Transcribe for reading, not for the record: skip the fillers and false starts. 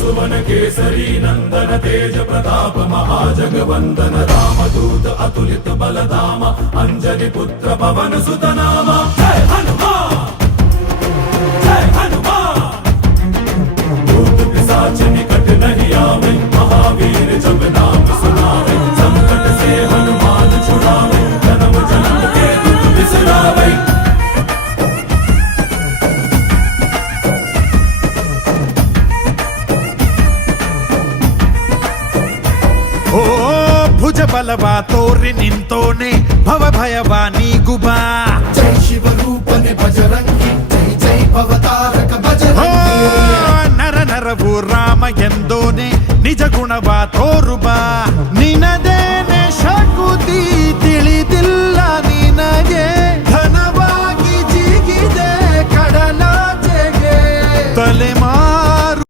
सुवन केसरी नंदन तेज प्रताप महाजगवंदन रामदूत अतुलित बलधाम अंजनी पुत्र पवन सुत नाम जय हनुमान जय हनुमान। भूत पिशाच निकट नहीं आवे महावीर जब नाम सुनावे संकट से हनुमान छुड़ावे जन्म जन्म के दुख बिसरावे। ಓ ಭುಜ ಬಲವ ತೋರಿ ನಿಂತೋನೆ ಭವ ಭಯವ ನೀಗುಬಾ ಜೈ ಶಿವ ರೂಪನೆ ಬಜರಂಗಿ ಜೈ ಜೈ ಭವತಾರಕ ಬಜರಂಗಿ ನರ ನರವು ರಾಮ ಎಂದೋನೆ ನಿಜ ಗುಣವ ತೋರುಬಾ ನಿನದೇನೆ ಶಕುತಿ